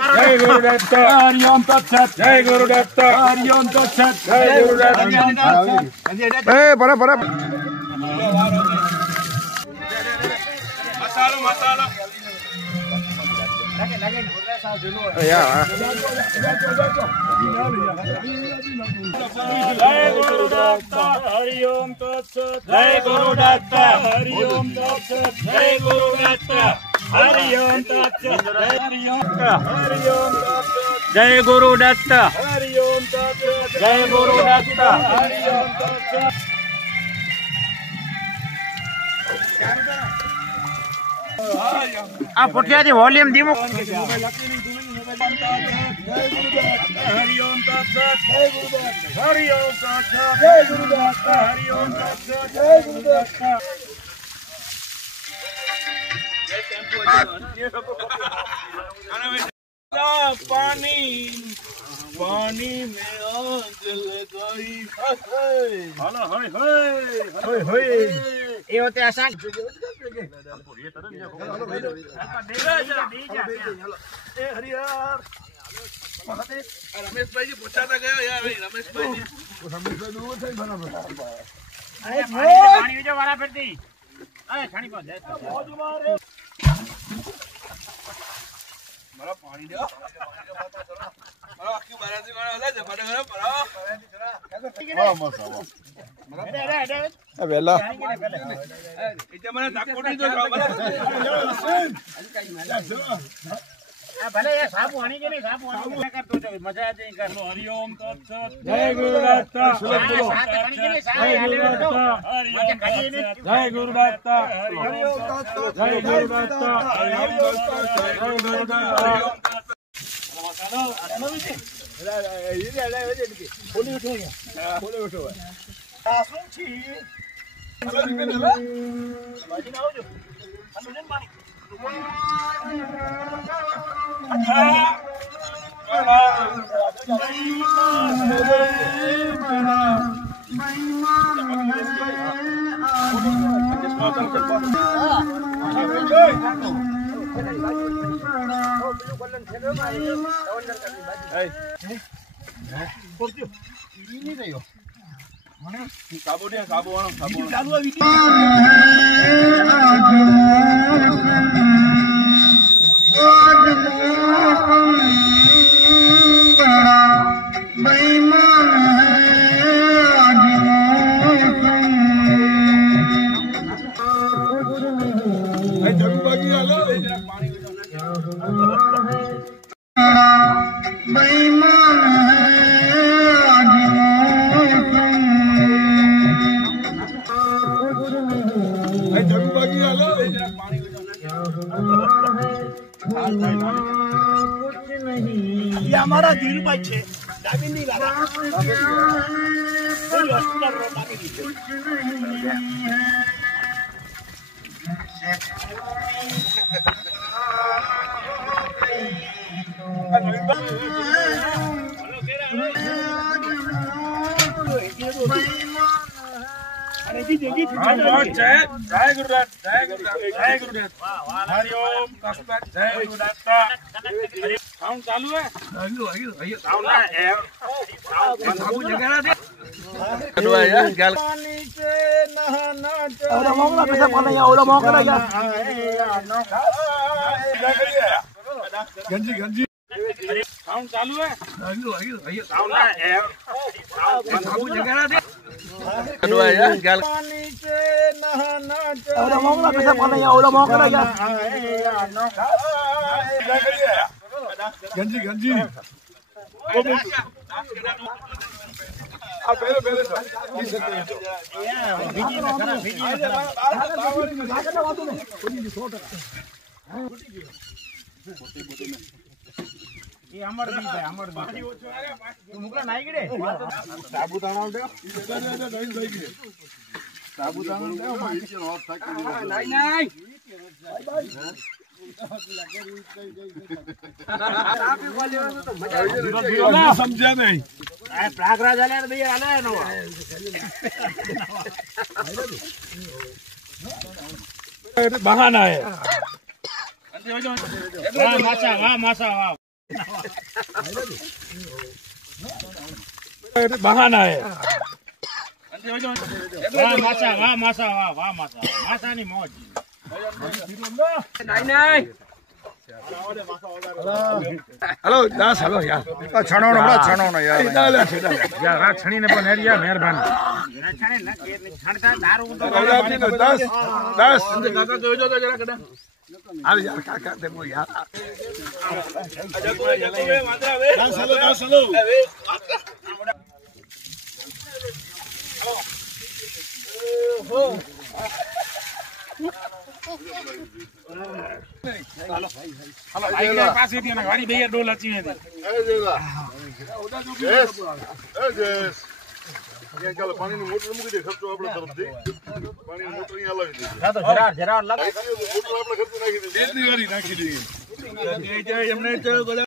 जय गुरुदत्त हरिओम तत्सत जय गुरुदत्त हरिओम तत्सत जय गुरुदत्त बड़ा बड़ा मसाला मसाला या जय गुरुदत्त हरिओम तत्सत जय गुरुदत्त हरिओम तत्सत जय गुरुदत्त हरिओम तत्सत हरिओम तत्सत जय गुरुदत्त हरिओम तत्सत जय गुरुदत्त हरिओम तत्सत आ पुठिया जी वॉल्यूम दीमो हरिओम तत्सत जय गुरुदत्त हरिओम तत्सत जय गुरुदत्त हरिओम तत्सत जय गुरुदत्त पानी पानी में आग लगाई हाला हाय हाय हाय ये होते आसान हरियार रमेश भाई जी पूछाता गया यार रमेश भाई जी दूर से बना अरे पानी जो वाला फिर दी अरे छानी पा दे मला पानी दे मला अक्की बाराची गाणं आला झपाटा करा परा हां मस्त हां वेला इथे मला दाखवणी तो भले ये साबू आनी के नहीं साबू आनी क्या कर तो मजा आ जाए कर हरिओम तत्सत जय गुरुदत्त जय गुरुदत्त हरिओम तत्सत जय गुरुदत्त हरिओम तत्सत जय गुरुदत्त बोली उठो सासू छी बाजी ना हो जो अनुजन पानी ये हमारा दिल भाई छे दाबी नहीं लगा कोई अस्तर रोटा के नीचे अरे जी देखिए जय गुरुदत्त जय गुरुदत्त जय गुरुदत्त हरिओम तत्सत जय गुरुदत्त साउंड चालू है साउंड ना है साउंड जगह ना दे अरे यार गल पानी से नहाना अरे मोंगला कैसा पानी है ओला मोंगला क्या गंजी गंजी साउंड चालू है साउंड ना है साउंड जगह ना दे अरे यार गल पानी से नहाना अरे मोंगला कैसा पानी है ओला मोंगला क्या गंजी गंजी पहले पहले ये अमर बीज है अमर बीज तू मुकला नाही गिरे साबुदाणा दे साबुदाणा दे माहिती नॉट था नाही नाही बाय बाय समझा नहीं પ્રાગરાજ આલે ભૈયા આલે નો બહાના હે વાહ માસા વાહ માસા વાહ બહાના હે વાહ માસા વાહ માસા વાહ વાહ માસા માસાની મોજ નહીં નહીં हेलो दास हेलो यार छणोनो बड़ा छणोनो यार यार आ छणी ने पण हेर यार मेहरबानी छणे न छणता दारू तो दास दास काका જોજો તો જરા કડા હાલ યાર કાકા તે મો યાર દાસ हेलो दास हेलो हो हेलो हेलो पास थी ना गाड़ी भैया डोल अच्छी है अरे देगा यस यस ये चलो पानी ની મોટર મૂકી દે ખર્ચો આપણે તરફથી પાણી ની મોટર અહીં હલાવી દે હા તો જરા લગાવી મોટર આપણે ખર્ચો નાખી દે એટલી વારી નાખી દે એમને